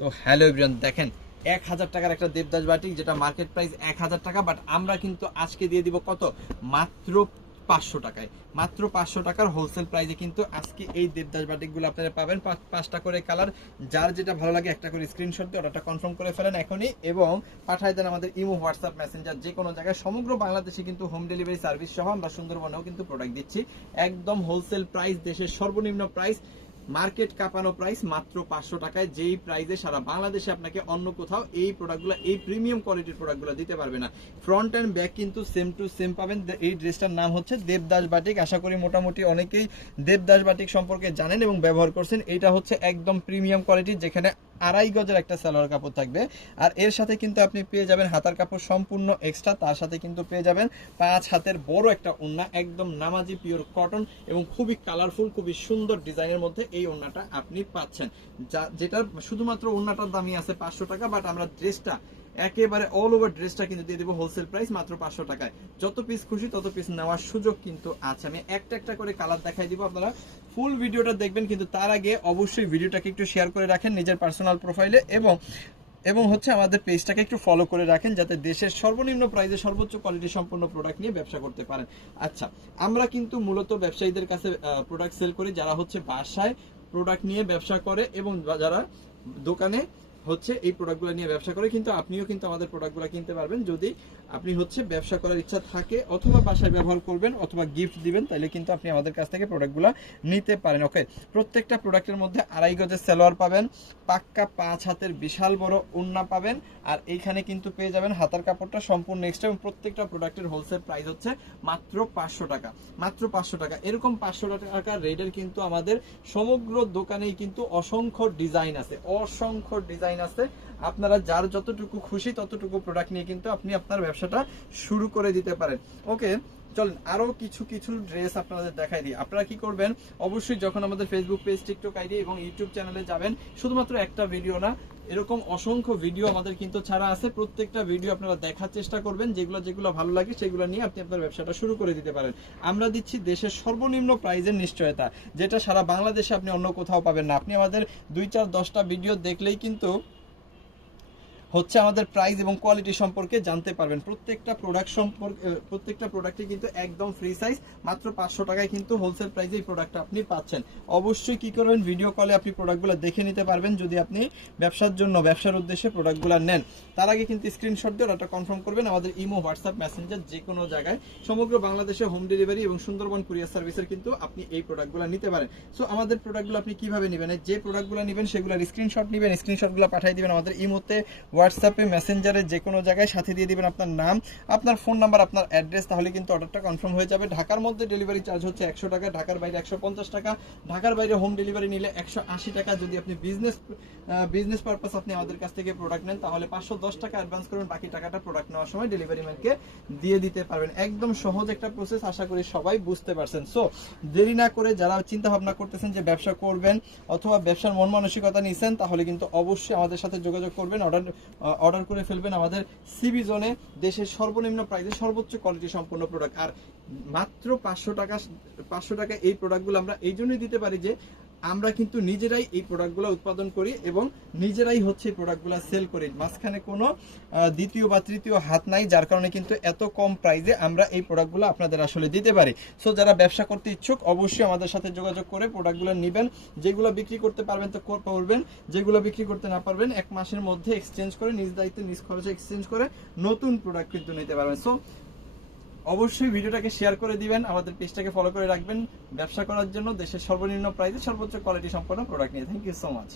তো hello everyone, দেখেন 1000 টাকার একটা দেবদাস বাটিক, যেটা মার্কেট প্রাইস 1000 টাকা, বাট আমরা কিন্তু আজকে দিয়ে দিব কত? মাত্র 500 টাকায়। মাত্র 500 টাকার হোলসেল প্রাইসে কিন্তু আজকে এই দেবদাস বাটিকগুলো আপনারা পাবেন। পাঁচটা করে কালার, যার যেটা ভালো লাগে একটা করে স্ক্রিনশট দিয়ে অর্ডারটা কনফার্ম করে ফেলেন এখনই, এবং পাঠায় দেন আমাদের ইমো, হোয়াটসঅ্যাপ, মেসেঞ্জার, যে কোনো জায়গায়। সমগ্র বাংলাদেশে কিন্তু হোম ডেলিভারি সার্ভিস সহ আমরা সুন্দরবনেও কিন্তু প্রোডাক্ট দিচ্ছি। একদম হোলসেল প্রাইস, দেশের সর্বনিম্ন প্রাইস, মার্কেট কাঁপানো প্রাইস, মাত্র 500 টাকায়। যেই প্রাইসে সারা বাংলাদেশে আপনাকে অন্য কোথাও এই প্রোডাক্টগুলো, এই প্রিমিয়াম কোয়ালিটির প্রোডাক্টগুলো দিতে পারবে না। ফ্রন্ট অ্যান্ড ব্যাক কিন্তু সেম টু সেম পাবেন। এই ড্রেসটার নাম হচ্ছে দেবদাস বাটিক। আশা করি মোটামুটি অনেকেই দেবদাস বাটিক সম্পর্কে জানেন এবং ব্যবহার করছেন। এইটা হচ্ছে একদম প্রিমিয়াম কোয়ালিটির, যেখানে 2.5 গজের একটা সালোয়ার কাপড় থাকবে। আর এর সাথে কিন্তু আপনি পেয়ে যাবেন হাতার কাপড় সম্পূর্ণ এক্সট্রা, তার সাথে কিন্তু পেয়ে যাবেন 5 হাতের বড় একটা ওড়না, একদম নামাজি পিওর কটন এবং খুবই কালারফুল, খুবই সুন্দর ডিজাইনের মধ্যে এই ওড়নাটা আপনি পাচ্ছেন। যেটা শুধুমাত্র ওড়নাটার দামই আছে 500 টাকা, বাট আমরা ড্রেসটা একেবারে অল ওভার ড্রেসটা কিন্তু দিয়ে দেবো হোলসেল প্রাইস মাত্র 500 টাকায়। যত পিস খুশি তত পিস নেওয়ার সুযোগ কিন্তু আছে। আমি একটা একটা করে কালার দেখাই দিব, আপনারা ফুল ভিডিওটা দেখবেন, কিন্তু তার আগে অবশ্যই ভিডিওটাকে একটু শেয়ার করে রাখেন নিজের পার্সোনাল প্রোফাইলে, এবং হচ্ছে আমাদের পেজটাকে একটু ফলো করে রাখেন, যাতে দেশের সর্বনিম্ন প্রাইসে সর্বোচ্চ কোয়ালিটি সম্পন্ন প্রোডাক্ট নিয়ে ব্যবসা করতে পারেন। আচ্ছা, আমরা কিন্তু মূলত ব্যবসায়ীদের কাছে প্রোডাক্ট সেল করি, যারা হচ্ছে বাসায় প্রোডাক্ট নিয়ে ব্যবসা করে এবং যারা দোকানে হচ্ছে এই প্রোডাক্টগুলো নিয়ে ব্যবসা করে। কিন্তু আপনিও কিন্তু আমাদের প্রোডাক্টগুলো কিনতে পারবেন যদি আপনি হচ্ছে ব্যবসা করার ইচ্ছা থাকে, অথবা বাসায় ব্যবহার করবেন, অথবা গিফট দিবেন, তাহলে কিন্তু আপনি আমাদের কাছ থেকে প্রোডাক্টগুলো নিতে পারেন। ওকে, প্রত্যেকটা প্রোডাক্টের মধ্যে 2.5 গজের সালোয়ার পাবেন, পাক্কা 5 হাতের বিশাল বড় ওড়না পাবেন, আর এইখানে কিন্তু পেয়ে যাবেন হাতার কাপড়টা সম্পূর্ণ এক্সট্রা, এবং প্রত্যেকটা প্রোডাক্টের হোলসেল প্রাইস হচ্ছে মাত্র 500 টাকা। মাত্র 500 টাকা। এরকম 500 টাকার রেটের কিন্তু আমাদের সমগ্র দোকানেই কিন্তু অসংখ্য ডিজাইন আছে, অসংখ্য ডিজাইন আছে। আপনারা যার যতটুকু খুশি ততটুকু প্রোডাক্ট নিয়ে কিন্তু আপনি আপনার ব্যবসাটা শুরু করে দিতে পারেন। ওকে, চলেন আরো কিছু কিছু ড্রেস আপনাদের দেখাই দিই। আপনারা কি করবেন, অবশ্যই যখন আমাদের ফেসবুক পেজ, টিকটক আইডি এবং ইউটিউব চ্যানেলে যাবেন, শুধুমাত্র একটা ভিডিও না, এরকম অসংখ্য ভিডিও আমাদের কিন্তু ছাড়া আছে। প্রত্যেকটা ভিডিও আপনারা দেখার চেষ্টা করবেন, যেগুলো যেগুলো ভালো লাগে সেগুলো নিয়ে আপনি আপনার ব্যবসাটা শুরু করে দিতে পারেন। আমরা দিচ্ছি দেশের সর্বনিম্ন প্রাইজের নিশ্চয়তা, যেটা সারা বাংলাদেশে আপনি অন্য কোথাও পাবেন না। আপনি আমাদের 2-4-10টা ভিডিও দেখলেই কিন্তু হচ্ছে আমাদের প্রাইস এবং কোয়ালিটি সম্পর্কে জানতে পারবেন। প্রত্যেকটা প্রোডাক্ট সম্পর্কে, প্রত্যেকটা প্রোডাক্টে কিন্তু একদম ফ্রি সাইজ, মাত্র 500 টাকায় কিন্তু হোলসেল প্রাইসে এই প্রোডাক্টটা আপনি পাচ্ছেন। অবশ্যই কি করবেন, ভিডিও কলে আপনি প্রোডাক্টগুলো দেখে নিতে পারবেন যদি আপনি ব্যবসার জন্য, ব্যবসার উদ্দেশ্যে প্রোডাক্টগুলো নেন। তার আগে কিন্তু স্ক্রিনশট দিয়ে অর্ডারটা কনফার্ম করবেন আমাদের ইমো, হোয়াটসঅ্যাপ, মেসেঞ্জার, যে কোনো জায়গায় সমগ্র বাংলাদেশে হোম ডেলিভারি এবং সুন্দরবন কুরিয়ার সার্ভিসের কিন্তু আপনি এই প্রোডাক্টগুলো নিতে পারেন। সো আমাদের প্রোডাক্টগুলো আপনি কিভাবে নেবেন, যে প্রোডাক্টগুলো নেবেন সেগুলোর স্ক্রিনশট নেবেন, স্ক্রিনশটগুলো পাঠিয়ে দিবেন আমাদের ইমোতে, হোয়াটসঅ্যাপে, মেসেঞ্জারে, যে কোনো জায়গায়, সাথে দিয়ে দিবেন আপনার নাম, আপনার ফোন নাম্বার, আপনার অ্যাড্রেস, তাহলে কিন্তু অর্ডারটা কনফার্ম হয়ে যাবে। ঢাকার মধ্যে ডেলিভারি চার্জ হচ্ছে 100 টাকা, ঢাকার বাইরে 150 টাকা, ঢাকার বাইরে হোম ডেলিভারি নিলে 180 টাকা। যদি আপনি বিজনেস পারপাস আপনি আমাদের কাছ থেকে প্রোডাক্ট নেন, তাহলে 510 টাকা অ্যাডভান্স করবেন, বাকি টাকাটা প্রোডাক্ট নেওয়ার সময় ডেলিভারি ম্যানকে দিয়ে দিতে পারবেন। একদম সহজ একটা প্রসেস, আশা করি সবাই বুঝতে পারছেন। সো দেরি না করে যারা চিন্তা ভাবনা করতেছেন যে ব্যবসা করবেন অথবা ব্যবসার মন মানসিকতা নিছেন, তাহলে কিন্তু অবশ্যই আমাদের সাথে যোগাযোগ করবেন, অর্ডার করে ফেলবেন আমাদের সিবি জোনে, দেশের সর্বনিম্ন প্রাইসে সর্বোচ্চ কোয়ালিটি সম্পন্ন প্রোডাক্ট। আর মাত্র 500 টাকা এই প্রোডাক্টগুলো আমরা এই জন্যই দিতে পারি যে আমরা কিন্তু নিজেরাই এই প্রোডাক্টগুলো উৎপাদন করি এবং নিজেরাই হচ্ছে এই প্রোডাক্টগুলো সেল করি। মাঝখানে কোনো দ্বিতীয় বা তৃতীয় হাত নাই, যার কারণে কিন্তু এত কম প্রাইসে আমরা এই প্রোডাক্টগুলো আপনাদের আসলে দিতে পারি। সো যারা ব্যবসা করতে ইচ্ছুক অবশ্যই আমাদের সাথে যোগাযোগ করে প্রোডাক্টগুলো নেবেন। যেগুলো বিক্রি করতে পারবেন তো করবেন, যেগুলো বিক্রি করতে না পারবেন 1 মাসের মধ্যে এক্সচেঞ্জ করে, নিজ দায়িত্বে নিজ খরচে এক্সচেঞ্জ করে নতুন প্রোডাক্ট কিন্তু নিতে পারবেন। সো অবশ্যই ভিডিওটাকে শেয়ার করে দিবেন, আমাদের পেজটাকে ফলো করে রাখবেন ব্যবসা করার জন্য দেশের সর্বনিম্ন প্রাইসে সর্বোচ্চ কোয়ালিটি সম্পন্ন প্রোডাক্ট নিয়ে। Thank you so much.